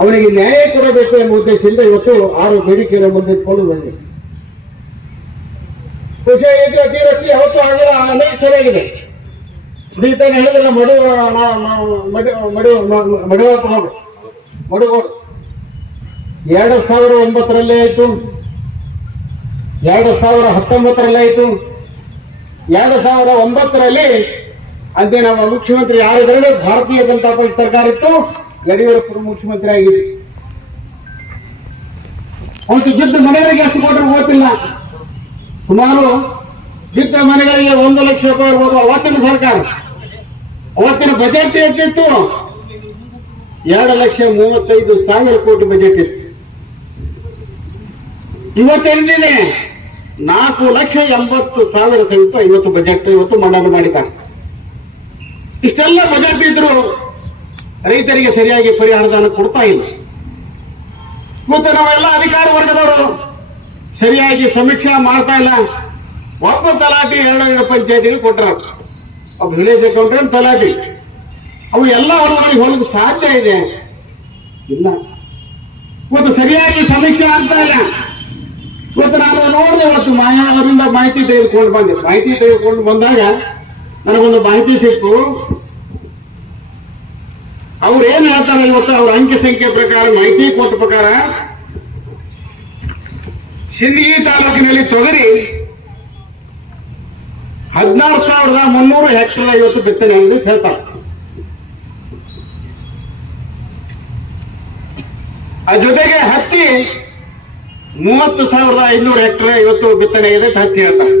ಅವನಿಗೆ ನ್ಯಾಯ ಕೊಡಬೇಕು ಎಂಬ ಉದ್ದೇಶದಿಂದ ಇವತ್ತು ಆರು ಬೇಡಿಕೆಗಳ ಮುಂದೆ ಇಟ್ಕೊಂಡು ಬಂದಿದೆ. ಕೃಷಿ ಅತಿವೃಷ್ಟಿ ಯಾವತ್ತೂ ಆಗಿಲ್ಲ ಅನೇಕ ಸರಿಯಾಗಿದೆ. ಇದೀತಾಗ ಹೇಳಿದ್ರೆ ಮಡು ಮಡುವ ಮಡು ಮಡುಗೋಡು ಮಡುಗೋಡು ಎರಡು ಸಾವಿರ ಒಂಬತ್ತರಲ್ಲೇ ಆಯ್ತು. ಎರಡು ಸಾವಿರ ಹತ್ತೊಂಬತ್ತರಲ್ಲೇ ಆಯ್ತು. ಎರಡು ಸಾವಿರ ಒಂಬತ್ತರಲ್ಲಿ ಅಂದೇ ನಮ್ಮ ಮುಖ್ಯಮಂತ್ರಿ ಯಾರಿದ್ರೆ ಭಾರತೀಯ ಜನತಾ ಪಕ್ಷ ಸರ್ಕಾರ ಇತ್ತು. ಯಡಿಯೂರಪ್ಪ ಮುಖ್ಯಮಂತ್ರಿ ಆಗಿದೆ. ಅವತ್ತು ಗೆದ್ದ ಮನೆಗಳಿಗೆ ಎಷ್ಟು ಕೊಟ್ಟರು ಗೊತ್ತಿಲ್ಲ. ಸುಮಾರು ಗೆದ್ದ ಮನೆಗಳಿಗೆ ಒಂದು ಲಕ್ಷ ರೂಪಾಯಿ ಇರ್ಬೋದು, ಅವತ್ತಿನ ಸರ್ಕಾರ. ಅವತ್ತಿನ ಬಜೆಟ್ ಎಷ್ಟಿತ್ತು ಎರಡು ಲಕ್ಷ ಮೂವತ್ತೈದು ಸಾವಿರ ಕೋಟಿ ಬಜೆಟ್ ಇತ್ತು. ಇವತ್ತೆಲ್ಲಿದೆ ನಾಲ್ಕು ಲಕ್ಷ ಎಂಬತ್ತು ಸಾವಿರ ಸಹಿತ ಇವತ್ತು ಬಜೆಟ್ ಇವತ್ತು ಮಂಡನೆ ಮಾಡಿದ್ದಾರೆ. ಇಷ್ಟೆಲ್ಲ ಬಜೆಟ್ ಇದ್ರು ರೈತರಿಗೆ ಸರಿಯಾಗಿ ಪರಿಹಾರದಾನ ಕೊಡ್ತಾ ಇಲ್ಲ. ಮತ್ತು ನಾವೆಲ್ಲ ಅಧಿಕಾರ ವರ್ಗದವರು, ಸರಿಯಾಗಿ ಸಮೀಕ್ಷೆ ಮಾಡ್ತಾ ಇಲ್ಲ. ಒಬ್ಬ ತಲಾಟಿ ಎರಡು ಎರಡು ಪಂಚಾಯತಿಗೆ ಕೊಟ್ಟರು ಒಬ್ಬ ವಿಲೇಜ್ ಅಕೌಂಟೆಂಟ್ ತಲಾಟಿ ಅವು ಎಲ್ಲ ಹೊಲಗಳಿಗೆ ಹೋಗಲಿಕ್ಕೆ ಸಾಧ್ಯ ಇದೆ. ಇಲ್ಲ. ಇವತ್ತು ಸರಿಯಾಗಿ ಸಮೀಕ್ಷೆ ಆಗ್ತಾ ಇಲ್ಲ. ಮತ್ತು ನಾನು ನೋಡಿದೆ ಇವತ್ತು ಮಾಯಾ ಅವರಿಂದ ಮಾಹಿತಿ ತೆಗೆದುಕೊಂಡು ಬಂದೆ. ಮಾಹಿತಿ ತೆಗೆದುಕೊಂಡು ಬಂದಾಗ ನನಗೊಂದು ಮಾಹಿತಿ ಸಿಕ್ತು. ಅವ್ರು ಏನ್ ಹೇಳ್ತಾರೆ ಇವತ್ತು? ಅವ್ರ ಅಂಕಿ ಸಂಖ್ಯೆ ಪ್ರಕಾರ, ಮಾಹಿತಿ ಕೊಟ್ಟ ಪ್ರಕಾರ ಸಿಂದಗಿ ತಾಲೂಕಿನಲ್ಲಿ ತೊಗರಿ ಹದಿನಾರು ಸಾವಿರದ ಮುನ್ನೂರು ಹೆಕ್ಟರ್ ಇವತ್ತು ಬಿತ್ತನೆ ಎಂದು ಹೇಳ್ತಾರೆ. ಆ ಜೊತೆಗೆ ಹತ್ತಿ ಮೂವತ್ತು ಸಾವಿರದ ಐನೂರು ಹೆಕ್ಟರ್ ಇವತ್ತು ಬಿತ್ತನೆ ಇದೆ ಹತ್ತಿ ಹೇಳ್ತಾರೆ.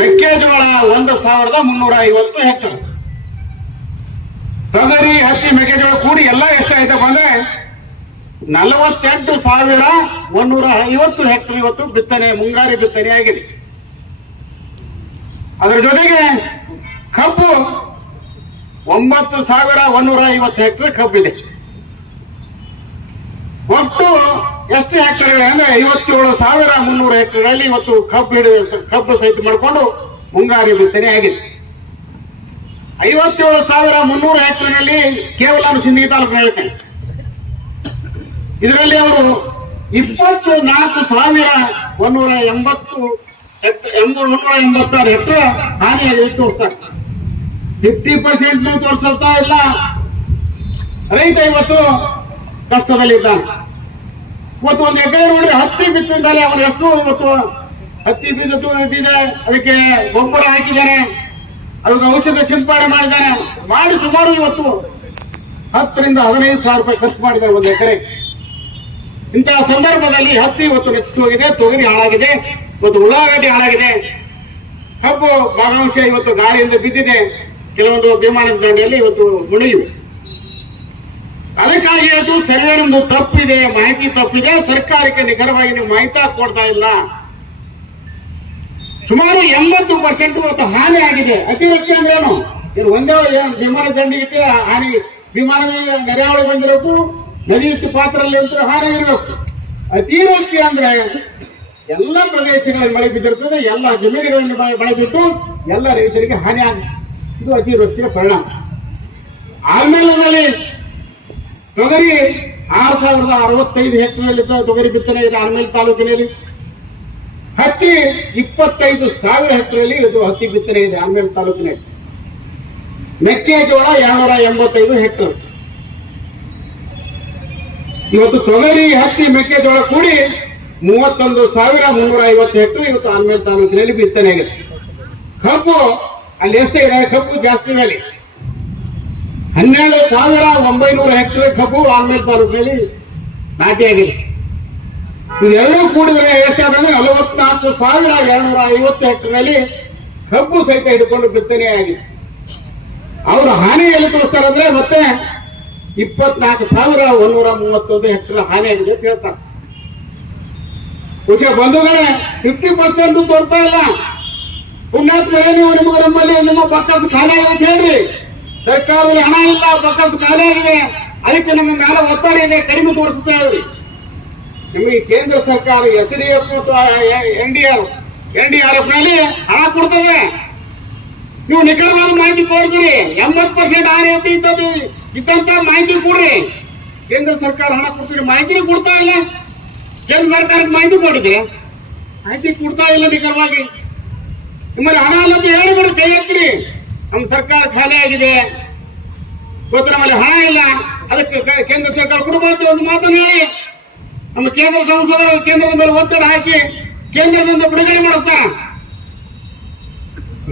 ಮೆಕ್ಕೆಜೋಳ ಒಂದು ಸಾವಿರದ ಮುನ್ನೂರ ಐವತ್ತು ಹೆಕ್ಟರ್. ತೊಗರಿ ಹತ್ತಿ ಮೆಕ್ಕೆಜೋಳ ಕೂಡಿ ಎಲ್ಲ ಎಷ್ಟಾಯ್ತಪ್ಪ ಅಂದ್ರೆ ನಲವತ್ತೆಂಟು ಸಾವಿರ ಒಂದೂರ ಐವತ್ತು ಹೆಕ್ಟರ್ ಇವತ್ತು ಬಿತ್ತನೆ, ಮುಂಗಾರಿ ಬಿತ್ತನೆ ಆಗಿದೆ. ಅದರ ಜೊತೆಗೆ ಕಬ್ಬು ಒಂಬತ್ತು ಸಾವಿರ ಒಂದೂರ ಐವತ್ತು ಹೆಕ್ಟರ್ ಕಬ್ಬಿದೆ. ಒಟ್ಟು ಎಷ್ಟು ಹೆಕ್ಟರ್ ಇದೆ ಅಂದ್ರೆ ಐವತ್ತೇಳು ಸಾವಿರ ಮುನ್ನೂರ ಹೆಕ್ಟರ್ ಇವತ್ತು ಕಬ್ಬು ಹಿಡಿದು ಕಬ್ಬು ಸಹಿತ ಮಾಡಿಕೊಂಡು ಮುಂಗಾರಿ ಬಿತ್ತನೆ ಆಗಿದೆ. ಐವತ್ತೇಳು ಸಾವಿರ ಮುನ್ನೂರು ಹೆಕ್ಟರ್ನಲ್ಲಿ ಕೇವಲ ಸಿಂದಗಿ ತಾಲೂಕು ಹೇಳ್ತೇನೆ ಇದರಲ್ಲಿ ಅವರು ಇಪ್ಪತ್ತು ನಾಲ್ಕು ಸಾವಿರ ಒಂದೂರ ಎಂಬತ್ತು ಮುನ್ನೂರ ಎಂಬತ್ತಾರು ಹೆಕ್ಟರ್ ಹಾನಿಯಾಗಿ ತೋರಿಸ್ತಾರೆ ಫಿಫ್ಟಿ ಪರ್ಸೆಂಟ್ ತೋರಿಸ್ತಾ ಇಲ್ಲ. ರೈತ ಇವತ್ತು ಕಷ್ಟದಲ್ಲಿದ್ದಾನೆ. ಇವತ್ತು ಒಂದು ಎಕರೆ ನೋಡಿದ್ರೆ ಹತ್ತಿ ಬಿತ್ತಿದ್ದಾರೆ ಅವರು ಎಷ್ಟು ಇವತ್ತು ಹತ್ತಿ ಬೀಜ ಅದಕ್ಕೆ ಗೊಬ್ಬರ ಹಾಕಿದ್ದಾನೆ ಅದಕ್ಕೆ ಔಷಧ ಸಿಂಪಡಣೆ ಮಾಡಿದ್ದಾರೆ ಮಾಡಿ ಸುಮಾರು ಇವತ್ತು ಹತ್ತರಿಂದ ಹದಿನೈದು ಸಾವಿರ ರೂಪಾಯಿ ಖರ್ಚು ಮಾಡಿದ್ದಾರೆ ಒಂದು ಎಕರೆ. ಇಂತಹ ಸಂದರ್ಭದಲ್ಲಿ ಹತ್ತಿ ಇವತ್ತು ರಚಿಸೋಗಿದೆ ಹೋಗಿದೆ, ತೊಗರಿ ಹಾಳಾಗಿದೆ ಇವತ್ತು ಉಳ್ಳಾಗಡ್ಡಿ ಹಾಳಾಗಿದೆ. ಕಬ್ಬು ಭಾಗಾಂಶ ಇವತ್ತು ಗಾಳಿಯಿಂದ ಬಿದ್ದಿದೆ. ಕೆಲವೊಂದು ವಿಮಾನದ ದಂಡೆಯಲ್ಲಿ ಇವತ್ತು ಮುಳಿಯು ಅದಕ್ಕಾಗಿ ಅದು ಸರ್ವೆ ನಮ್ದು ತಪ್ಪಿದೆ, ಮಾಹಿತಿ ತಪ್ಪಿದೆ. ಸರ್ಕಾರಕ್ಕೆ ನಿಖರವಾಗಿ ನೀವು ಮಾಹಿತಿ ಕೊಡ್ತಾ ಇಲ್ಲ. ಸುಮಾರು ಎಂಬತ್ತು ಪರ್ಸೆಂಟ್ ಇವತ್ತು ಹಾನಿ ಆಗಿದೆ. ಅತಿವೃಷ್ಟಿ ಅಂದ್ರೇನು ಇದು ಒಂದೇ ವಿಮಾನ ದಂಡಿಗೆ ಹಾನಿ, ವಿಮಾನದ ನೆರೆಯಾವಳಿ ಬಂದಿರಬೇಕು ನದಿ ಪಾತ್ರಲ್ಲಿ ಅಂತ ಹಾನಿ ಇರಬೇಕು ಅತಿವೃಷ್ಟಿ ಅಂದ್ರೆ ಎಲ್ಲ ಪ್ರದೇಶಗಳಲ್ಲಿ ಮಳೆ ಬಿದ್ದಿರ್ತದೆ, ಎಲ್ಲ ಜಮೀನುಗಳಲ್ಲಿ ಮಳೆ- ಬಿಟ್ಟು ಎಲ್ಲ ರೈತರಿಗೆ ಹಾನಿ ಆಗಿದೆ ಇದು ಅತಿವೃಷ್ಟಿಯ ಪರಿಣಾಮ. ಆಮೇಲೆ ತೊಗರಿ ಆರು ಸಾವಿರದ ಅರವತ್ತೈದು ಹೆಕ್ಟರ್ ತೊಗರಿ ಬಿತ್ತನೆ ಇದೆ ಆಮೇಲೆ ತಾಲೂಕಿನಲ್ಲಿ. ಹತ್ತಿ ಇಪ್ಪತ್ತೈದು ಸಾವಿರ ಹೆಕ್ಟರಲ್ಲಿ ಇದು ಹತ್ತಿ ಬಿತ್ತನೆ ಇದೆ ಆಮೇಲೆ ತಾಲೂಕಿನ ಮೆಕ್ಕೆಜೋಳ ಎರಡ್ನೂರ ಎಂಬತ್ತೈದು ಹೆಕ್ಟರ್. ಇವತ್ತು ತೊಗರಿ, ಹತ್ತಿ, ಮೆಕ್ಕೆಜೋಳ ಕೂಡಿ ಮೂವತ್ತೊಂದು ಸಾವಿರ ಮುನ್ನೂರ ಐವತ್ತು ಹೆಕ್ಟರ್ ಇವತ್ತು ಆನ್ಮೇಲ್ ತಾಲೂಕಿನಲ್ಲಿ ಬಿತ್ತನೆ ಆಗಿದೆ. ಕಬ್ಬು, ಅಲ್ಲಿ ಎಷ್ಟಿದೆ ಕಬ್ಬು ಜಾಸ್ತಿ ಇದೆ ಅಲ್ಲಿ ಹನ್ನೆರಡು ಸಾವಿರ ಒಂಬೈನೂರ ಹೆಕ್ಟರ್ ಕಬ್ಬು ಆನ್ಮೇಲ್ ತಾಲೂಕಿನಲ್ಲಿ ನಾಟಿಯಾಗಿದೆ ಇದೆಲ್ಲೂ ಕೂಡಿದ್ರೆ ಎಷ್ಟಾದ್ರೆ ನಲವತ್ನಾಲ್ಕು ಸಾವಿರ ಎರಡ್ನೂರ ಐವತ್ತು ಹೆಕ್ಟರ್ನಲ್ಲಿ ಕಬ್ಬು ಸಹಿತ ಹಿಡ್ಕೊಂಡು ಬಿತ್ತನೆ ಆಗಿದೆ. ಅವರು ಹಾನಿ ಎಲ್ಲಿ ತೋರಿಸ್ತಾರೆ ಅಂದ್ರೆ ಮತ್ತೆ ಇಪ್ಪತ್ನಾಲ್ಕು ಸಾವಿರ ಒಂದೂರ ಮೂವತ್ತೊಂದು ಹೆಕ್ಟರ್ ಹಾನಿ ಆಗಿದೆ ಅಂತ ಹೇಳ್ತಾರೆ. ಖುಷಿ ಬಂಧುಗಳೇ ಫಿಫ್ಟಿ ಪರ್ಸೆಂಟ್ ತೋರ್ತಾ ಇಲ್ಲ. ಪುಣ್ಯಾತ್ಮ ನೀವು ನಿಮಗೆ ನಮ್ಮಲ್ಲಿ, ನಿಮ್ಮ ಬಕ್ಕಸ್ ಖಾಲಿ ಅಂತ ಹೇಳ್ರಿ. ಸರ್ಕಾರದಲ್ಲಿ ಹಣ ಇಲ್ಲ ಬಕ್ಕಸ್ ಖಾಲಿ ಆಗಿದೆ. ಅದಕ್ಕೆ ನಮ್ಮ ಮೇಲೆ ಒತ್ತಡ ಇದೆ, ಕಡಿಮೆ ತೋರಿಸ್ತಾ ಇದ್ರಿ. ನಿಮಗೆ ಕೇಂದ್ರ ಸರ್ಕಾರ S D F N D R N D R F ಹಣ ಕೊಡ್ತದೆ ನೀವು ನಿಖರವಾದ ಮಾಹಿತಿ ಕೊಡ್ತೀರಿ ಎಂಬತ್ತು ಪರ್ಸೆಂಟ್ ಆನೆ ಐತಿ ಇದ್ದದ್ದು, ಇದ್ದಂತ ಮಾಹಿತಿ ಕೊಡ್ರಿ. ಕೇಂದ್ರ ಸರ್ಕಾರ ಹಣ ಕೊಡ್ತೀರಿ ಮಾಹಿತಿ ಕೊಡ್ತಾ ಇಲ್ಲ. ಕೇಂದ್ರ ಸರ್ಕಾರಕ್ಕೆ ಮಾಹಿತಿ ಕೊಡಿದ್ರಿ ಮಾಹಿತಿ ಕೊಡ್ತಾ ಇಲ್ಲ ನಿಖರವಾಗಿ. ನಿಮ್ಮಲ್ಲಿ ಹಣ ಅಂತ ಹೇಳಿ ಬಿಡಿ ಕೈ ನಮ್ಮ ಸರ್ಕಾರ ಖಾಲಿ ಆಗಿದೆ. ಗೊತ್ತ ನಮ್ಮಲ್ಲಿ ಹಣ ಇಲ್ಲ. ಅದಕ್ಕೆ ಕೇಂದ್ರ ಸರ್ಕಾರ ಕೊಡಬಾರ್ದು ಒಂದು ಮಾತನ್ನು ಹೇಳಿ. ನಮ್ಮ ಕೇಂದ್ರ ಸಂಸದರು ಕೇಂದ್ರದ ಮೇಲೆ ಒತ್ತಡ ಹಾಕಿ ಕೇಂದ್ರದಿಂದ ಬಿಡುಗಡೆ ಮಾಡಿಸ್ತಾರ.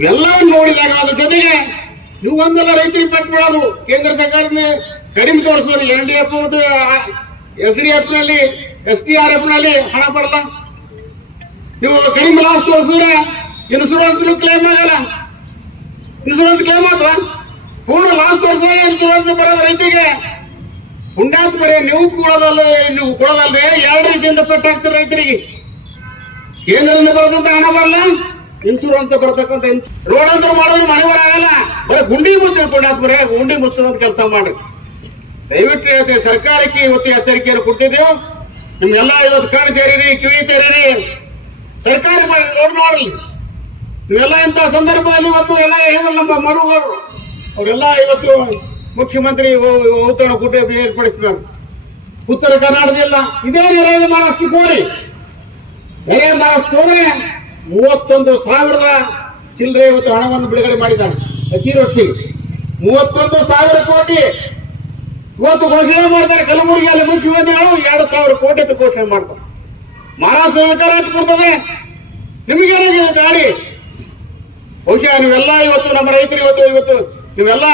ಎಲ್ಲವನ್ನೂ ನೋಡಿದಾಗ ಅದ್ರ ಜೊತೆಗೆ ನೀವು ಒಂದೆಲ್ಲ ರೈತರಿಗೆ ಮಾಡೋದು ಕೇಂದ್ರ ಸರ್ಕಾರದ ಕಡಿಮೆ ತೋರಿಸೋದು N D F S D ಎಫ್ನಲ್ಲಿ S D R ಎಫ್ನಲ್ಲಿ ಹಣ ಬರಲ್ಲ. ನೀವು ಕಡಿಮೆ ಲಾಸ್ ತೋರಿಸಿದ್ರೆ ಇನ್ಸೂರೆನ್ಸ್ ಕ್ಲೇಮ್ ಆಗಲ್ಲ ಇನ್ಸೂರೆನ್ಸ್ ಕ್ಲೇಮ್ ಆದ್ರೆ ಪೂರ್ಣ ಲಾಸ್ ತೋರಿಸಿದ್ರೆ ಇನ್ಸೂರೆನ್ಸ್ ಬರೋದು ರೈತರಿಗೆ. ಬರೀ ನೀವು ಕೊಡೋದಲ್ಲ, ನೀವು ಕೊಡೋದಲ್ಲದೆ ಎರಡು ರೀತಿಯಿಂದ ಪೆಟ್ಟಾಗ್ತದೆ ರೈತರಿಗೆ. ಕೇಂದ್ರದಿಂದ ಬರೋದಂತ ಹಣ ಬರಲ್ಲ. ಇನ್ಶೂರೆನ್ಸ್ ಬರತಕ್ಕಂತ ರೋಡ್ ಅಂತ ಮಾಡೋದು ಮನೆ ಬರಲ್ಲ ಬರೀ ಗುಂಡಿ ಮುಚ್ಚಿಕೊಂಡು ಬರೀ ಗುಂಡಿ ಮುಚ್ಚದಂತ ಕೆಲಸ ಮಾಡ್ರಿ. ದಯವಿಟ್ಟು ಸರ್ಕಾರಕ್ಕೆ ಇವತ್ತು ಎಚ್ಚರಿಕೆಯನ್ನು ಕೊಟ್ಟಿದ್ದೇವೆ ನಿಮ್ಗೆಲ್ಲ ಇವತ್ತು ಕಣ್ಣು ತೆರೀರಿ ಕಿವಿ ತೆರೀರಿ ಸರ್ಕಾರ ಮಾಡಿ ರೋಡ್ ಮಾಡಲಿ. ನೀವೆಲ್ಲ ಇಂತಹ ಸಂದರ್ಭದಲ್ಲಿ ಇವತ್ತು ಎಲ್ಲ ನಮ್ಮ ಮರುಗಳು. ಅವರೆಲ್ಲ ಇವತ್ತು ಮುಖ್ಯಮಂತ್ರಿ ಔತಣ ಕೂಟ ಏರ್ಪಡಿಸಿದ್ದಾರೆ ಉತ್ತರ ಕರ್ನಾಟಕದಲ್ಲ, ಇದೇ ನೆರೆಯ ಮಹಾರಾಷ್ಟ್ರ ಕೋರಿ ಮಹಾರಾಷ್ಟ್ರ ಹೋದ್ರೆ ಮೂವತ್ತೊಂದು ಸಾವಿರದ ಚಿಲ್ಲರೆ ಇವತ್ತು ಹಣವನ್ನು ಬಿಡುಗಡೆ ಮಾಡಿದ್ದಾರೆ. ಅತಿವೃಷ್ಟಿ ಮೂವತ್ತೊಂದು ಸಾವಿರ ಕೋಟಿ. ಇವತ್ತು ಘೋಷಣೆ ಮಾಡ್ತಾರೆ ಕಲಬುರಗಿಯಲ್ಲಿ ಮುಖ್ಯಮಂತ್ರಿಗಳು ಎರಡು ಸಾವಿರ ಕೋಟಿ ಅಂತ ಘೋಷಣೆ ಮಾಡ್ತಾರೆ. ಮಹಾರಾಷ್ಟ್ರ ಸರ್ಕಾರ ಎಷ್ಟು ಕೊಡ್ತದೆ? ನಿಮಗೇನಾಗಿದೆ ಗಾಡಿ? ಬಹುಶಃ ನೀವೆಲ್ಲ ಇವತ್ತು ನಮ್ಮ ರೈತರು ಇವತ್ತು ಇವತ್ತು ನೀವೆಲ್ಲ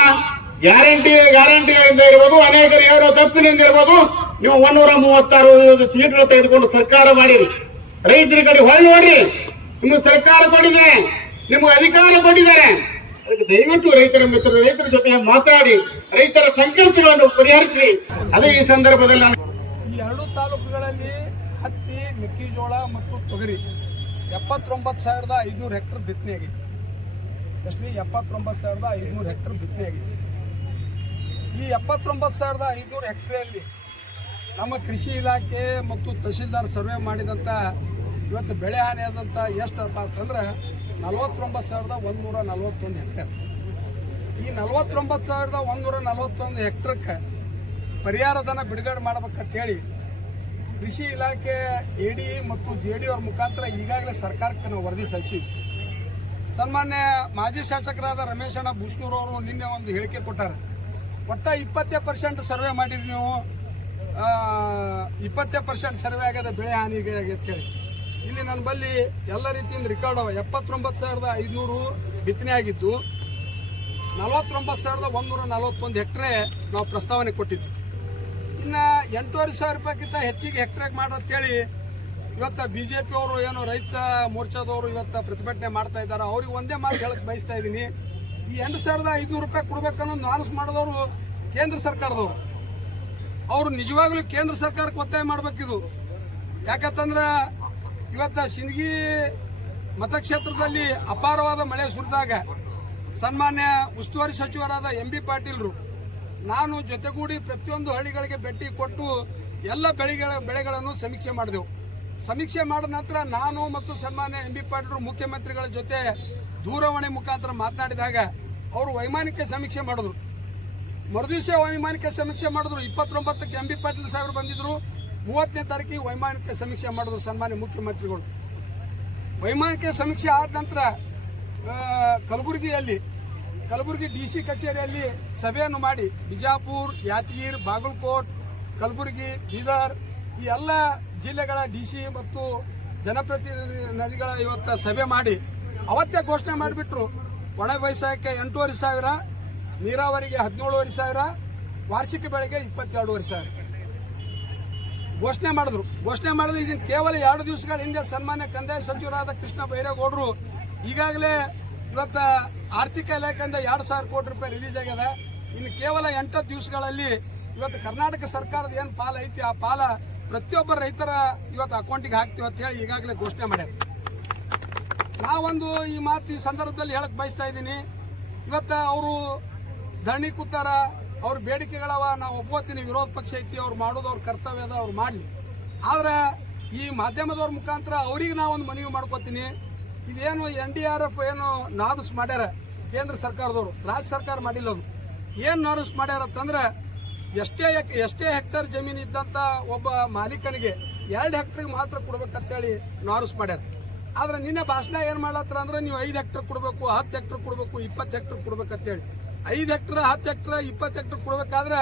ಗ್ಯಾರಂಟಿ ಗ್ಯಾರಂಟಿ ಇಂದ ಇರ್ಬೋದು, ಅನೇಕರು ಏನೋ ತಪ್ಪಿನಿಂದ ಇರ್ಬೋದು. ನೀವು ಒಂದೂರ ಮೂವತ್ತಾರು ಸೀಟ್ಗಳು ತೆಗೆದುಕೊಂಡು ಸರ್ಕಾರ ಮಾಡಿರಿ. ರೈತರ ಕಡೆ ಹೊಳ್ಳಿ ನೋಡ್ರಿ. ನಿಮ್ಗೆ ಸರ್ಕಾರ ಕೊಟ್ಟಿದೆ. ನಿಮ್ಗೆ ಅಧಿಕಾರ ಕೊಟ್ಟಿದ್ದಾರೆ. ಅದಕ್ಕೆ ದಯವಿಟ್ಟು ರೈತರ ಮಿತ್ರ ರೈತರ ಜೊತೆ ಮಾತಾಡಿ. ರೈತರ ಸಂಕಷ್ಟಗಳನ್ನು ಪರಿಹರಿಸಿ ಅದೇ ಈ ಸಂದರ್ಭದಲ್ಲಿ ನಾನು ಈ ಎರಡು ತಾಲೂಕುಗಳಲ್ಲಿ ಹತ್ತಿ, ಮೆಕ್ಕೆಜೋಳ ಮತ್ತು ತೊಗರಿ ಎಪ್ಪತ್ತೊಂಬತ್ತು ಸಾವಿರದ ಐದುನೂರು ಹೆಕ್ಟರ್ ಬಿತ್ತನೆ ಆಗೈತಿ. ಎಷ್ಟೇ ಎಪ್ಪತ್ತೊಂಬತ್ತು ಸಾವಿರದ ಐದುನೂರು ಹೆಕ್ಟರ್ ಬಿತ್ತನೆ ಆಗೈತಿ. ಈ ಎಪ್ಪತ್ತೊಂಬತ್ತು ಸಾವಿರದ ಐದುನೂರು ಹೆಕ್ಟರಲ್ಲಿ ನಮ್ಮ ಕೃಷಿ ಇಲಾಖೆ ಮತ್ತು ತಹಶೀಲ್ದಾರ್ ಸರ್ವೆ ಮಾಡಿದಂಥ ಇವತ್ತು ಬೆಳೆ ಹಾನಿ ಆದಂಥ ಎಷ್ಟಪ್ಪ ಅಂತಂದ್ರೆ ನಲವತ್ತೊಂಬತ್ತು ಸಾವಿರದ ಒಂದುನೂರ ನಲವತ್ತೊಂದು ಹೆಕ್ಟರ್. ಈ ನಲವತ್ತೊಂಬತ್ತು ಸಾವಿರದ ಒಂದೂರ ನಲವತ್ತೊಂದು ಹೆಕ್ಟರ್ಕ್ಕೆ ಪರಿಹಾರಧನ ಬಿಡುಗಡೆ ಮಾಡ್ಬೇಕಂತೇಳಿ ಕೃಷಿ ಇಲಾಖೆ, ಎ ಡಿ ಮತ್ತು ಜೆ ಡಿ ಅವ್ರ ಮುಖಾಂತರ ಈಗಾಗಲೇ ಸರ್ಕಾರಕ್ಕೆ ನಾವು ವರದಿ ಸಲ್ಲಿಸಿವಿ ಸನ್ಮಾನ್ಯ ಮಾಜಿ ಶಾಸಕರಾದ ರಮೇಶ್ ಅಣ್ಣ ಅವರು ನಿನ್ನೆ ಒಂದು ಹೇಳಿಕೆ ಕೊಟ್ಟಾರೆ. ಒಟ್ಟ ಇಪ್ಪತ್ತೇ ಪರ್ಸೆಂಟ್ ಸರ್ವೆ ಮಾಡಿರಿ ನೀವು. ಇಪ್ಪತ್ತೇ ಪರ್ಸೆಂಟ್ ಸರ್ವೆ ಆಗದ ಬೆಳೆ ಹಾನಿಗೆ ಅಂತೇಳಿ ಇಲ್ಲಿ ನನ್ನ ಬಲ್ಲಿ ಎಲ್ಲ ರೀತಿಯಿಂದ ರೆಕಾರ್ಡ್ ಅವ. ಎಪ್ಪತ್ತೊಂಬತ್ತು ಸಾವಿರದ ಐದುನೂರು ಬಿತ್ತನೆ ಆಗಿದ್ದು, ನಲವತ್ತೊಂಬತ್ತು ಸಾವಿರದ ಒಂದೂರ ನಲವತ್ತೊಂದು ಹೆಕ್ಟ್ರೆ ನಾವು ಪ್ರಸ್ತಾವನೆ ಕೊಟ್ಟಿದ್ದು. ಇನ್ನು ಎಂಟೂವರೆ ಸಾವಿರ ರೂಪಾಯಿಗಿಂತ ಹೆಚ್ಚಿಗೆ ಹೆಕ್ಟ್ರೆಗೆ ಮಾಡತ್ತೇಳಿ. ಇವತ್ತು ಬಿ ಜೆ ಪಿಯವರು ಏನು ರೈತ ಮೋರ್ಚಾದವರು ಇವತ್ತು ಪ್ರತಿಭಟನೆ ಮಾಡ್ತಾ ಇದ್ದಾರೆ. ಅವ್ರಿಗೆ ಒಂದೇ ಮಾತು ಹೇಳಕ್ಕೆ ಬಯಸ್ತಾ ಇದ್ದೀನಿ. ಈ ಎಂಟು ಸಾವಿರದ ಐದುನೂರು ರೂಪಾಯಿ ಕೊಡ್ಬೇಕನ್ನೋದು ನಾನು ಮಾಡಿದವರು ಕೇಂದ್ರ ಸರ್ಕಾರದವರು. ಅವರು ನಿಜವಾಗ್ಲೂ ಕೇಂದ್ರ ಸರ್ಕಾರಕ್ಕೆ ಒತ್ತಾಯ ಮಾಡಬೇಕಿದು. ಯಾಕಂತಂದ್ರೆ ಇವತ್ತು ಸಿಂದಗಿ ಮತಕ್ಷೇತ್ರದಲ್ಲಿ ಅಪಾರವಾದ ಮಳೆ ಸುರಿದಾಗ ಸನ್ಮಾನ್ಯ ಉಸ್ತುವಾರಿ ಸಚಿವರಾದ ಎಂ ಬಿ ಪಾಟೀಲ್ರು ನಾನು ಜೊತೆಗೂಡಿ ಪ್ರತಿಯೊಂದು ಹಳ್ಳಿಗಳಿಗೆ ಭೇಟಿ ಕೊಟ್ಟು ಎಲ್ಲ ಬೆಳೆಗಳ ಬೆಳೆಗಳನ್ನು ಸಮೀಕ್ಷೆ ಮಾಡಿದೆವು. ಸಮೀಕ್ಷೆ ಮಾಡಿದ ನಂತರ ನಾನು ಮತ್ತು ಸನ್ಮಾನ್ಯ ಎಂ ಬಿ ಪಾಟೀಲ್ರು ಮುಖ್ಯಮಂತ್ರಿಗಳ ಜೊತೆ ದೂರವಾಣಿ ಮುಖಾಂತರ ಮಾತನಾಡಿದಾಗ ಅವರು ವೈಮಾನಿಕ ಸಮೀಕ್ಷೆ ಮಾಡಿದ್ರು. ಮರುದಿವಸ ವೈಮಾನಿಕ ಸಮೀಕ್ಷೆ ಮಾಡಿದ್ರು. ಇಪ್ಪತ್ತೊಂಬತ್ತಕ್ಕೆ ಎಂ ಬಿ ಪಾಟೀಲ್ ಸಾಹೇಬರು ಬಂದಿದ್ರು. ಮೂವತ್ತನೇ ತಾರೀಕಿಗೆ ವೈಮಾನಿಕ ಸಮೀಕ್ಷೆ ಮಾಡಿದ್ರು ಸನ್ಮಾನ್ಯ ಮುಖ್ಯಮಂತ್ರಿಗಳು. ವೈಮಾನಿಕ ಸಮೀಕ್ಷೆ ಆದ ನಂತರ ಕಲಬುರಗಿಯಲ್ಲಿ, ಕಲಬುರಗಿ ಡಿ ಸಿ ಕಚೇರಿಯಲ್ಲಿ ಸಭೆಯನ್ನು ಮಾಡಿ ಬಿಜಾಪುರ್, ಯಾದಗಿರ್, ಬಾಗಲಕೋಟ್, ಕಲಬುರಗಿ, ಬೀದರ್ ಈ ಎಲ್ಲ ಜಿಲ್ಲೆಗಳ ಡಿ ಸಿ ಮತ್ತು ಜನಪ್ರತಿನಿಧಿಗಳ ಇವತ್ತು ಸಭೆ ಮಾಡಿ ಅವತ್ತೇ ಘೋಷಣೆ ಮಾಡಿಬಿಟ್ರು. ಒಣ ಬೇಸಾಯಕ್ಕೆ ಎಂಟೂವರೆ ಸಾವಿರ ನೀರಾವರಿಗೆ ಹದಿನೇಳುವರೆ ಸಾವಿರ, ವಾರ್ಷಿಕ ಬೆಳೆಗೆ ಇಪ್ಪತ್ತೆರಡೂವರೆ ಸಾವಿರ. ಘೋಷಣೆ ಮಾಡಿದ್ರು. ಘೋಷಣೆ ಮಾಡಿದ್ರೆ ಈಗ ಕೇವಲ ಎರಡು ದಿವಸಗಳ ಹಿಂದೆ ಸನ್ಮಾನ್ಯ ಕಂದಾಯ ಸಚಿವರಾದ ಕೃಷ್ಣ ಬೈರೇಗೌಡರು ಈಗಾಗಲೇ ಇವತ್ತು ಆರ್ಥಿಕ ಇಲಾಖೆಯಿಂದ ಎರಡು ಸಾವಿರ ಕೋಟಿ ರೂಪಾಯಿ ರಿಲೀಸ್ ಆಗ್ಯದ ಇನ್ನು ಕೇವಲ ಎಂಟತ್ತು ದಿವಸಗಳಲ್ಲಿ ಇವತ್ತು ಕರ್ನಾಟಕ ಸರ್ಕಾರದ ಏನು ಪಾಲ ಐತಿ, ಆ ಪಾಲ ಪ್ರತಿಯೊಬ್ಬ ರೈತರ ಇವತ್ತು ಅಕೌಂಟಿಗೆ ಹಾಕ್ತೀವಿ ಅಂತ ಹೇಳಿ ಈಗಾಗಲೇ ಘೋಷಣೆ ಮಾಡ್ಯಾರ. ನಾವೊಂದು ಈ ಮಾತು ಈ ಸಂದರ್ಭದಲ್ಲಿ ಹೇಳಕ್ಕೆ ಬಯಸ್ತಾ ಇದ್ದೀನಿ. ಇವತ್ತು ಅವರು ಧರಣಿ ಕೂತಾರ ಅವ್ರ ಬೇಡಿಕೆಗಳವ, ನಾವು ಒಪ್ಕೋತೀನಿ ವಿರೋಧ ಪಕ್ಷ ಐತಿ, ಅವ್ರು ಮಾಡೋದು ಅವ್ರ ಕರ್ತವ್ಯ ಅದ, ಅವ್ರು ಮಾಡಲಿ. ಆದ್ರೆ ಈ ಮಾಧ್ಯಮದವ್ರ ಮುಖಾಂತರ ಅವ್ರಿಗೆ ನಾವೊಂದು ಮನವಿ ಮಾಡ್ಕೋತೀನಿ ಇದೇನು ಎನ್ ಡಿ ಆರ್ ಎಫ್ ಏನು ನಾರ್ಮ್ಸ್ ಮಾಡ್ಯಾರ ಕೇಂದ್ರ ಸರ್ಕಾರದವರು, ರಾಜ್ಯ ಸರ್ಕಾರ ಮಾಡಿಲ್ಲ ಅದು. ಏನು ನಾರ್ಮ್ಸ್ ಮಾಡ್ಯಾರ ಅಂತಂದ್ರೆ, ಎಷ್ಟೇ ಎಷ್ಟೇ ಹೆಕ್ಟರ್ ಜಮೀನು ಇದ್ದಂತ ಒಬ್ಬ ಮಾಲೀಕನಿಗೆ ಎರಡು ಹೆಕ್ಟರ್ಗೆ ಮಾತ್ರ ಕೊಡ್ಬೇಕಂತೇಳಿ ನಾರ್ಸ್ ಮಾಡ್ಯಾರ. ಆದ್ರೆ ನಿನ್ನೆ ಭಾಷಣ ಏನು ಮಾಡ್ಲತ್ತಾರ ಅಂದ್ರೆ, ನೀವು ಐದು ಹೆಕ್ಟರ್ ಕೊಡಬೇಕು, ಹತ್ತು ಹೆಕ್ಟರ್ ಕೊಡಬೇಕು, ಇಪ್ಪತ್ತು ಹೆಕ್ಟರ್ ಕೊಡ್ಬೇಕಂತೇಳಿ. ಐದು ಹೆಕ್ಟರ್ ಹತ್ತು ಹೆಕ್ಟರ್ ಇಪ್ಪತ್ತು ಹೆಕ್ಟರ್ ಕೊಡ್ಬೇಕಾದ್ರೆ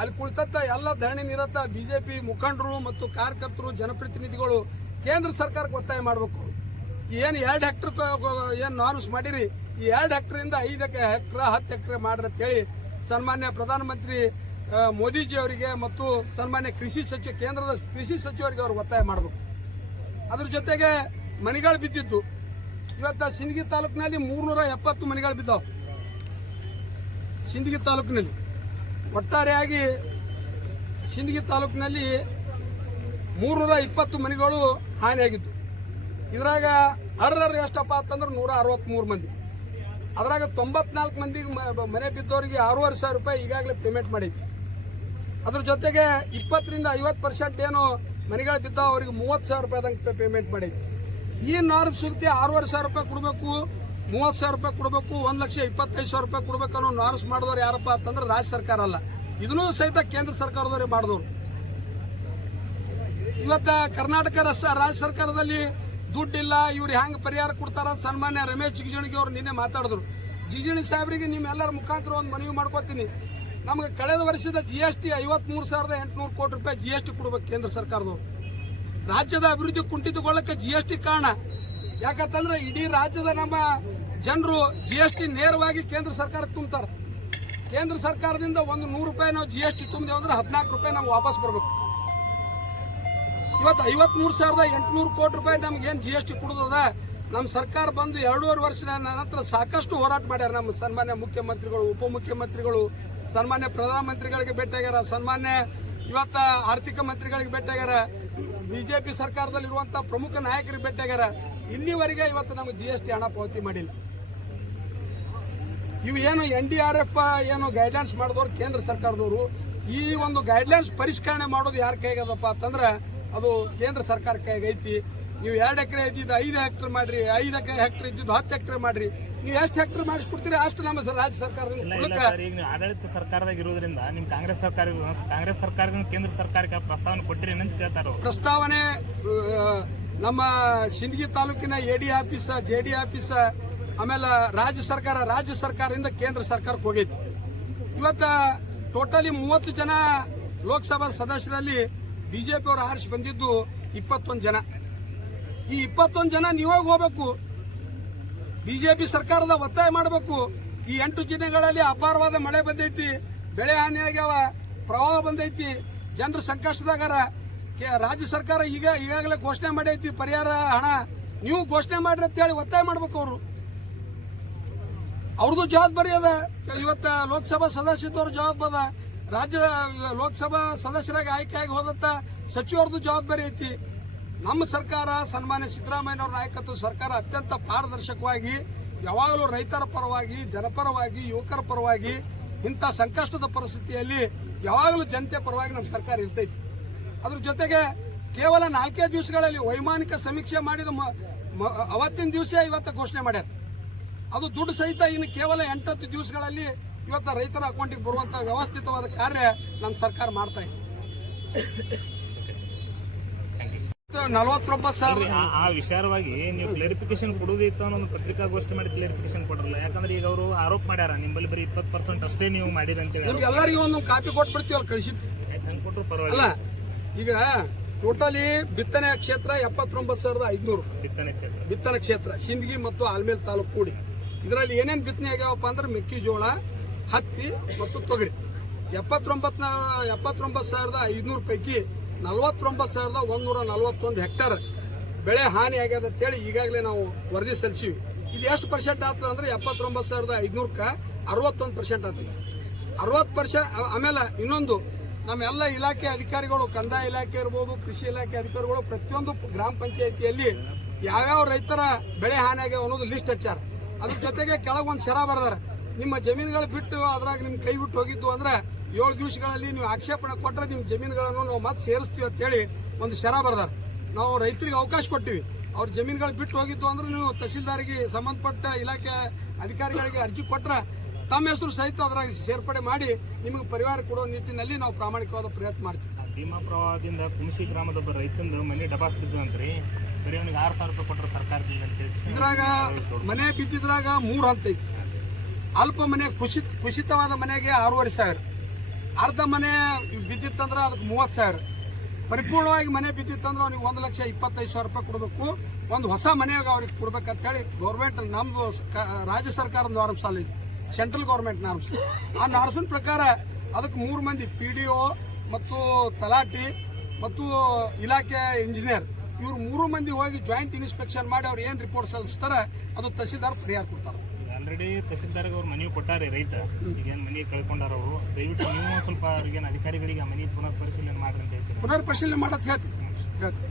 ಅಲ್ಲಿ ಕುಳಿತತ್ತ ಎಲ್ಲ ಧರಣಿ ನಿರತ ಬಿಜೆಪಿ ಮುಖಂಡರು ಮತ್ತು ಕಾರ್ಯಕರ್ತರು ಜನಪ್ರತಿನಿಧಿಗಳು ಕೇಂದ್ರ ಸರ್ಕಾರಕ್ಕೆ ಒತ್ತಾಯ ಮಾಡಬೇಕು. ಏನು ಎರಡು ಹೆಕ್ಟರ್ ಏನು ನಾರ್ಮ್ಸ್ ಮಾಡಿರಿ, ಈ ಎರಡು ಹೆಕ್ಟರಿಂದ ಐದು ಹೆಕ್ಟರ್ ಹತ್ತು ಹೆಕ್ಟರ್ ಮಾಡ್ರಿ ಅಂತೇಳಿ ಸನ್ಮಾನ್ಯ ಪ್ರಧಾನಮಂತ್ರಿ ಮೋದಿಜಿ ಅವರಿಗೆ ಮತ್ತು ಸನ್ಮಾನ್ಯ ಕೃಷಿ ಸಚಿವ, ಕೇಂದ್ರದ ಕೃಷಿ ಸಚಿವರಿಗೆ ಅವರು ಒತ್ತಾಯ ಮಾಡಬೇಕು. ಅದ್ರ ಜೊತೆಗೆ ಮನೆಗಳು ಬಿದ್ದಿದ್ದು. ಇವತ್ತು ಸಿಂದಗಿ ತಾಲೂಕಿನಲ್ಲಿ ಮೂರ್ನೂರ ಎಪ್ಪತ್ತು ಮನೆಗಳು ಬಿದ್ದಾವೆ. ಸಿಂದಗಿ ತಾಲೂಕಿನಲ್ಲಿ. ಒಟ್ಟಾರೆಯಾಗಿ ಸಿಂದಗಿ ತಾಲೂಕಿನಲ್ಲಿ ಮೂರ್ನೂರ ಇಪ್ಪತ್ತು ಮನೆಗಳು ಹಾನಿಯಾಗಿದ್ದು. ಇದ್ರಾಗ ಅರ್ಹರು ಎಷ್ಟಪ್ಪ ಅಂತಂದ್ರೆ ನೂರ ಅರವತ್ತ್ಮೂರು ಮಂದಿ. ಅದ್ರಾಗ ತೊಂಬತ್ನಾಲ್ಕು ಮಂದಿಗೆ ಮನೆ ಬಿದ್ದವರಿಗೆ ಆರೂವರೆ ಸಾವಿರ ರೂಪಾಯಿ ಈಗಾಗಲೇ ಪೇಮೆಂಟ್ ಮಾಡೈತಿ ಅದ್ರ ಜೊತೆಗೆ ಇಪ್ಪತ್ತರಿಂದ ಐವತ್ತು ಪರ್ಸೆಂಟ್ ಏನು ಮನೆಗಳು ಬಿದ್ದ ಅವರಿಗೆ ಮೂವತ್ತು ಸಾವಿರ ರೂಪಾಯಿದಂಗೆ ಪೇಮೆಂಟ್ ಮಾಡಿದ್ವಿ. ಈ ನಾರು ಸುರ್ತಿ ಆರೂವರೆ ಸಾವಿರ ರೂಪಾಯಿ ಕೊಡಬೇಕು. ಮೂವತ್ತು ಸಾವಿರ ರೂಪಾಯಿ ಕೊಡಬೇಕು, ಒಂದು ಲಕ್ಷ ಇಪ್ಪತ್ತೈದು ಸಾವಿರ ರೂಪಾಯಿ ಕೊಡಬೇಕು ಅನ್ನೋ ನಾರ್ಸ್ ಮಾಡಿದವ್ರು ಯಾರಪ್ಪ ಅಂತಂದ್ರೆ ರಾಜ್ಯ ಸರ್ಕಾರ ಅಲ್ಲ. ಇದನ್ನೂ ಸಹಿತ ಕೇಂದ್ರ ಸರ್ಕಾರದವರೇ ಮಾಡಿದವರು. ಇವತ್ತ ಕರ್ನಾಟಕ ರಾಜ್ಯ ಸರ್ಕಾರದಲ್ಲಿ ದುಡ್ಡಿಲ್ಲ, ಇವ್ರು ಹೆಂಗೆ ಪರಿಹಾರ ಕೊಡ್ತಾರ ಸನ್ಮಾನ್ಯ ರಮೇಶ್ ಜಿಗಜಿಣಗಿ ಅವರು ನಿನ್ನೆ ಮಾತಾಡಿದ್ರು. ಜಿಗಜಿಣಿ ಸಾಹೇಬರಿಗೆ ನಿಮ್ಮೆಲ್ಲರ ಮುಖಾಂತರ ಒಂದು ಮನವಿ ಮಾಡ್ಕೋತೀನಿ. ನಮಗೆ ಕಳೆದ ವರ್ಷದ ಜಿ ಎಸ್ ಟಿ ಐವತ್ಮೂರು ಸಾವಿರದ ಎಂಟುನೂರು ಕೋಟಿ ರೂಪಾಯಿ ಜಿ ಎಸ್ ಟಿ ಕೊಡ್ಬೇಕು ಕೇಂದ್ರ ಸರ್ಕಾರದವರು. ರಾಜ್ಯದ ಅಭಿವೃದ್ಧಿ ಕುಂಠಿತಗೊಳ್ಳಕ್ಕೆ ಜಿ ಎಸ್ ಟಿ ಕಾರಣ. ಯಾಕಂತಂದ್ರೆ ಇಡೀ ರಾಜ್ಯದ ನಮ್ಮ ಜನರು ಜಿ ಎಸ್ ಟಿ ನೇರವಾಗಿ ಕೇಂದ್ರ ಸರ್ಕಾರಕ್ಕೆ ತುಂಬ್ತಾರೆ. ಕೇಂದ್ರ ಸರ್ಕಾರದಿಂದ ಒಂದು ನೂರು ರೂಪಾಯಿ ನಾವು ಜಿ ಎಸ್ ಟಿ ತುಂಬಿದೆವು ಅಂದ್ರೆ ಹದಿನಾಲ್ಕು ರೂಪಾಯಿ ನಮ್ಗೆ ವಾಪಸ್ ಬರಬೇಕು. ಇವತ್ತು ಐವತ್ಮೂರು ಸಾವಿರದ ಎಂಟುನೂರು ಕೋಟಿ ರೂಪಾಯಿ ನಮ್ಗೆ ಏನು ಜಿ ಎಸ್ ಟಿ ಕೊಡೋದದ ನಮ್ಮ ಸರ್ಕಾರ ಬಂದು ಎರಡೂವರೆ ವರ್ಷದ ನಂತರ ಸಾಕಷ್ಟು ಹೋರಾಟ ಮಾಡ್ಯಾರ ನಮ್ಮ ಸನ್ಮಾನ್ಯ ಮುಖ್ಯಮಂತ್ರಿಗಳು, ಉಪಮುಖ್ಯಮಂತ್ರಿಗಳು, ಸನ್ಮಾನ್ಯ ಪ್ರಧಾನಮಂತ್ರಿಗಳಿಗೆ ಭೇಟಿಯಾಗ್ಯಾರ, ಸನ್ಮಾನ್ಯ ಇವತ್ತ ಆರ್ಥಿಕ ಮಂತ್ರಿಗಳಿಗೆ ಭೇಟಿಯಾಗ್ಯಾರ ಬಿಜೆಪಿ ಸರ್ಕಾರದಲ್ಲಿರುವಂಥ ಪ್ರಮುಖ ನಾಯಕರಿಗೆ ಭೇಟಿಯಾಗ್ಯಾರ. ಇಲ್ಲಿವರೆಗೆ ಇವತ್ತು ನಮಗೆ ಜಿ ಎಸ್ ಟಿ ಹಣ ಪಾವತಿ ಮಾಡಿಲ್ಲ. ಇವು ಏನು ಎನ್ ಡಿ ಆರ್ ಎಫ್ ಏನು ಗೈಡ್ಲೈನ್ಸ್ ಮಾಡಿದವರು ಕೇಂದ್ರ ಸರ್ಕಾರದವರು. ಈ ಒಂದು ಗೈಡ್ಲೈನ್ಸ್ ಪರಿಷ್ಕರಣೆ ಮಾಡೋದು ಯಾರ ಕೈಗದಪ್ಪ ಅಂತಂದ್ರೆ ಅದು ಕೇಂದ್ರ ಸರ್ಕಾರ ಕೈಗೈತಿ ನೀವು ಎರಡು ಎಕರೆ ಇದ್ದಿದ್ದು ಐದು ಹೆಕ್ಟರ್ ಮಾಡ್ರಿ ಐದು ಹೆಕ್ಟರ್ ಇದ್ದಿದ್ದು ಹತ್ತು ಹೆಕ್ಟರ್ ಮಾಡ್ರಿ. ನೀವು ಎಷ್ಟು ಹೆಕ್ಟರ್ ಮಾಡಿಸ್ಕೊಡ್ತೀರಿ ಅಷ್ಟು ನಮ್ಮ ರಾಜ್ಯ ಸರ್ಕಾರದಿಂದ ಈಗ ನೀವು ಆಡಳಿತ ಸರ್ಕಾರದಾಗ ಇರೋದ್ರಿಂದ ನಿಮ್ ಕಾಂಗ್ರೆಸ್ ಸರ್ಕಾರ ಕಾಂಗ್ರೆಸ್ ಸರ್ಕಾರದಿಂದ ಕೇಂದ್ರ ಸರ್ಕಾರಕ್ಕೆ ಪ್ರಸ್ತಾವನೆ ಕೊಟ್ಟಿರಿ ಅಂತ ಕೇಳ್ತಾರ ಪ್ರಸ್ತಾವನೆ ನಮ್ಮ ಸಿಂದಗಿ ತಾಲೂಕಿನ A D office J D office ಆಮೇಲೆ ರಾಜ್ಯ ಸರ್ಕಾರ, ರಾಜ್ಯ ಸರ್ಕಾರದಿಂದ ಕೇಂದ್ರ ಸರ್ಕಾರಕ್ಕೆ ಹೋಗೈತಿ. ಇವತ್ತ ಟೋಟಲಿ ಮೂವತ್ತು ಜನ ಲೋಕಸಭಾ ಸದಸ್ಯರಲ್ಲಿ ಬಿಜೆಪಿ ಅವರು ಆರಿಸಿ ಬಂದಿದ್ದು ಇಪ್ಪತ್ತೊಂದು ಜನ. ಈ ಇಪ್ಪತ್ತೊಂದು ಜನ ನೀವಾಗ ಹೋಗ್ಬೇಕು? ಬಿಜೆಪಿ ಸರ್ಕಾರದ ಒತ್ತಾಯ ಮಾಡಬೇಕು? ಈ ಎಂಟು ಜಿಲ್ಲೆಗಳಲ್ಲಿ ಅಪಾರವಾದ ಮಳೆ ಬಂದೈತಿ, ಬೆಳೆ ಹಾನಿಯಾಗ್ಯಾವ, ಪ್ರವಾಹ ಬಂದೈತಿ, ಜನರು ಸಂಕಷ್ಟದಾಗಾರ. ರಾಜ್ಯ ಸರ್ಕಾರ ಈಗ ಈಗಾಗಲೇ ಘೋಷಣೆ ಮಾಡೈತಿ, ಪರಿಹಾರ ಹಣ. ನೀವು ಘೋಷಣೆ ಮಾಡ್ರಿ ಅಂತೇಳಿ ಒತ್ತಾಯ ಮಾಡ್ಬೇಕು ಅವರು. ಅವ್ರದ್ದು ಜವಾಬ್ದಾರಿ ಅದ. ಇವತ್ತ ಲೋಕಸಭಾ ಸದಸ್ಯದವ್ರ ಜವಾಬ್ದಾರಿ ರಾಜ್ಯ ಲೋಕಸಭಾ ಸದಸ್ಯರಾಗಿ ಆಯ್ಕೆಯಾಗಿ ಹೋದಂತ ಸಚಿವರದ್ದು ಜವಾಬ್ದಾರಿ ಐತಿ. ನಮ್ಮ ಸರ್ಕಾರ ಸನ್ಮಾನ್ಯ ಸಿದ್ದರಾಮಯ್ಯನವ್ರ ನಾಯಕತ್ವ ಸರ್ಕಾರ ಅತ್ಯಂತ ಪಾರದರ್ಶಕವಾಗಿ, ಯಾವಾಗಲೂ ರೈತರ ಪರವಾಗಿ, ಜನಪರವಾಗಿ, ಯುವಕರ ಪರವಾಗಿ, ಇಂಥ ಸಂಕಷ್ಟದ ಪರಿಸ್ಥಿತಿಯಲ್ಲಿ ಯಾವಾಗಲೂ ಜನತೆ ಪರವಾಗಿ ನಮ್ಮ ಸರ್ಕಾರ ಇರ್ತೈತಿ. ಅದ್ರ ಜೊತೆಗೆ ಕೇವಲ ನಾಲ್ಕೇ ದಿವಸಗಳಲ್ಲಿ ವೈಮಾನಿಕ ಸಮೀಕ್ಷೆ ಮಾಡಿದ ಅವತ್ತಿನ ದಿವಸ ಇವತ್ತು ಘೋಷಣೆ ಮಾಡ್ಯಾರ. ಅದು ದುಡ್ಡು ಸಹಿತ ಇನ್ನು ಕೇವಲ ಎಂಟತ್ತು ದಿವಸಗಳಲ್ಲಿ ಇವತ್ತು ರೈತರ ಅಕೌಂಟಿಗೆ ಬರುವಂಥ ವ್ಯವಸ್ಥಿತವಾದ ಕಾರ್ಯ ನಮ್ಮ ಸರ್ಕಾರ ಮಾಡ್ತಾ ಇದೆ. ನಲವತ್ತೊಂಬತ್ತು ಸಾವಿರ ಆ- ವಿಚಾರವಾಗಿ ನೀವು ಕ್ಲಾರಿಫಿಕೇಶನ್ ಕೊಡೋದಿತ್ತು ಅನ್ನೋ ಪತ್ರಿಕಾಗೋಷ್ಠಿ ಮಾಡಿ ಕ್ಲಾರಿಫಿಕೇಶನ್ ಕೊಡಲ್ಲ ಯಾಕಂದ್ರೆ ಈಗ ಅವರು ಆರೋಪ ಮಾಡ್ಯಾರ ನಿಮ್ಮಲ್ಲಿ ಬರೀ ಇಪ್ಪತ್ತು ಪರ್ಸೆಂಟ್ ಅಷ್ಟೇ ನೀವು ಮಾಡಿದಂತೆ ನಿಮ್ಗೆ ಎಲ್ಲರಿಗೂ ಒಂದು ಕಾಪಿ ಕೊಟ್ಬಿಡ್ತೀವಿ ಅಲ್ಲಿ ಕಳಿಸಿದ್ವಿ ಆಯ್ತು, ಹಂಗ್ ಅಲ್ಲ ಪರವಾಗಿಲ್ಲ. ಈಗ ಟೋಟಲಿ ಬಿತ್ತನೆ ಕ್ಷೇತ್ರ ಎಪ್ಪತ್ತೊಂಬತ್ತು ಸಾವಿರದ ಐದುನೂರು. ಬಿತ್ತನೆ ಕ್ಷೇತ್ರ. ಬಿತ್ತನೆ ಕ್ಷೇತ್ರ ಸಿಂದಗಿ ಮತ್ತು ಆಲ್ಮೇಲ್ ತಾಲೂಕು ಕೂಡಿ. ಇದರಲ್ಲಿ ಏನೇನು ಬಿತ್ತನೆ ಆಗ್ಯಾವಪ್ಪ ಅಂದ್ರೆ ಮೆಕ್ಕೆಜೋಳ, ಹತ್ತಿ ಮತ್ತು ತೊಗರಿ. ಎಪ್ಪತ್ತೊಂಬತ್ತು ಎಪ್ಪತ್ತೊಂಬತ್ತು ಸಾವಿರದ ಐದುನೂರು ಪೈಕಿ ನಲವತ್ತೊಂಬತ್ತು ಸಾವಿರದ ಒಂದೂರ ನಲವತ್ತೊಂದು ಹೆಕ್ಟರ್ ಬೆಳೆ ಹಾನಿ ಆಗ್ಯದ ಅಂತೇಳಿ ಈಗಾಗಲೇ ನಾವು ವರದಿ ಸಲ್ಲಿಸಿವಿ. ಇದು ಎಷ್ಟು ಪರ್ಸೆಂಟ್ ಆಗ್ತದೆ ಅಂದ್ರೆ ಎಪ್ಪತ್ತೊಂಬತ್ತು ಸಾವಿರದ ಐದುನೂರಕ್ಕೆ ಅರವತ್ತೊಂದು ಪರ್ಸೆಂಟ್ ಆಗ್ತೈತಿ ಅರವತ್ತು ಪರ್ಸೆಂಟ್ ಆಮೇಲೆ ಇನ್ನೊಂದು, ನಮ್ಮೆಲ್ಲ ಇಲಾಖೆ ಅಧಿಕಾರಿಗಳು, ಕಂದಾಯ ಇಲಾಖೆ ಇರ್ಬೋದು, ಕೃಷಿ ಇಲಾಖೆ ಅಧಿಕಾರಿಗಳು ಪ್ರತಿಯೊಂದು ಗ್ರಾಮ ಪಂಚಾಯಿತಿಯಲ್ಲಿ ಯಾವ್ಯಾವ ರೈತರ ಬೆಳೆ ಹಾನಿ ಆಗ್ಯಾವ ಅನ್ನೋದು ಲಿಸ್ಟ್ ಹಚ್ಚಾರ ಅದ್ರ ಜೊತೆಗೆ ಕೆಳಗೊಂದು ಶರ ಬರ್ದಾರೆ. ನಿಮ್ಮ ಜಮೀನುಗಳು ಬಿಟ್ಟು ಅದ್ರಾಗ ನಿಮ್ಮ ಕೈ ಬಿಟ್ಟು ಹೋಗಿದ್ದು ಅಂದ್ರೆ ಏಳು ದಿವಸಗಳಲ್ಲಿ ನೀವು ಆಕ್ಷೇಪಣೆ ಕೊಟ್ಟರೆ ನಿಮ್ಮ ಜಮೀನುಗಳನ್ನು ನಾವು ಮತ್ತೆ ಸೇರಿಸ್ತೀವಿ ಅಂತೇಳಿ ಒಂದು ಶರ ಬರ್ದಾರೆ. ನಾವು ರೈತರಿಗೆ ಅವಕಾಶ ಕೊಟ್ಟಿವಿ. ಅವ್ರ ಜಮೀನುಗಳು ಬಿಟ್ಟು ಹೋಗಿದ್ದು ಅಂದ್ರೆ ನೀವು ತಹಸೀಲ್ದಾರಿಗೆ ಸಂಬಂಧಪಟ್ಟ ಇಲಾಖೆ ಅಧಿಕಾರಿಗಳಿಗೆ ಅರ್ಜಿ ಕೊಟ್ಟರೆ ತಮ್ಮ ಹೆಸರು ಸಹಿತ ಅದ್ರಾಗ ಸೇರ್ಪಡೆ ಮಾಡಿ ನಿಮಗೆ ಪರಿಹಾರ ಕೊಡೋ ನಿಟ್ಟಿನಲ್ಲಿ ನಾವು ಪ್ರಾಮಾಣಿಕವಾದ ಪ್ರಯತ್ನ ಮಾಡ್ತೀವಿ. ಭೀಮಾ ಪ್ರವಾಹದಿಂದ ಕುಮಸಿ ಗ್ರಾಮದ ರೈತಂದು ಮನೆ ಡಬಾಸ್ ಬಿದ್ದು ಅಂತ್ರಿ ಇದ್ರಾಗ ಮನೆ ಬಿದ್ದಿದ್ರಾಗ ಮೂರು ಹಂತ ಐತಿ. ಅಲ್ಪ ಮನೆ ಕುಸಿತ ಕುಸಿತವಾದ ಮನೆಗೆ ಆರೂವರೆ ಸಾವಿರ. ಅರ್ಧ ಮನೆ ಬಿದ್ದಿತ್ತಂದ್ರೆ ಅದಕ್ಕೆ ಮೂವತ್ತು ಸಾವಿರ. ಪರಿಪೂರ್ಣವಾಗಿ ಮನೆ ಬಿದ್ದಿತ್ತಂದ್ರೆ ಅವ್ನಿಗೆ ಒಂದು ಲಕ್ಷ ಇಪ್ಪತ್ತೈದು ಸಾವಿರ ರೂಪಾಯಿ ಕೊಡಬೇಕು. ಒಂದು ಹೊಸ ಮನೆಯಾಗ ಅವ್ರಿಗೆ ಕೊಡ್ಬೇಕಂತ ಹೇಳಿ ಗೌರ್ಮೆಂಟ್ ನಮ್ದು ಕ- ರಾಜ್ಯ ಸರ್ಕಾರದ ನಾರ್ಮ್ಸ್ ಅಲ್ಲ ಸೆಂಟ್ರಲ್ ಗೌರ್ಮೆಂಟ್ ನಾರ್ಮ್ಸ್ ಆ ನಾರ್ಮ್ಸಿನ ಪ್ರಕಾರ ಅದಕ್ಕೆ ಮೂರು ಮಂದಿ ಪಿ ಡಿ ಒ ಮತ್ತು ತಲಾಟಿ ಮತ್ತು ಇಲಾಖೆ ಇಂಜಿನಿಯರ್ ಇವ್ರು ಮೂರು ಮಂದಿ ಹೋಗಿ ಜಾಯಿಂಟ್ ಇನ್ಸ್ಪೆಕ್ಷನ್ ಮಾಡಿ ಅವ್ರು ಏನು ರಿಪೋರ್ಟ್ ಸಲ್ಲಿಸ್ತಾರೆ ಅದು ತಹಸೀಲ್ದಾರ್ ಪರಿಹಾರ ಕೊಡ್ತಾರೆ. ಆಲ್ರೆಡಿ ತಹಸೀಲ್ದಾರ್ಗೆ ಅವ್ರು ಮನವಿ ಕೊಟ್ಟಾರೆ ರೈತ. ಈಗೇನು ಮನೆ ಕಳ್ಕೊಂಡಾರ ಅವರು? ದಯವಿಟ್ಟು ನೀವು ಸ್ವಲ್ಪ ಅವ್ರಿಗೆ ಅಧಿಕಾರಿಗಳಿಗೆ ಆ ಮನೆ ಪುನರ್ ಪರಿಶೀಲನೆ ಮಾಡ್ರಿ ಅಂತ ಹೇಳ್ತೀವಿ ಪುನರ್ ಪರಿಶೀಲನೆ ಮಾಡೋದು ಹೇಳ್ತೀನಿ. ಹೇಳ್ತೀನಿ.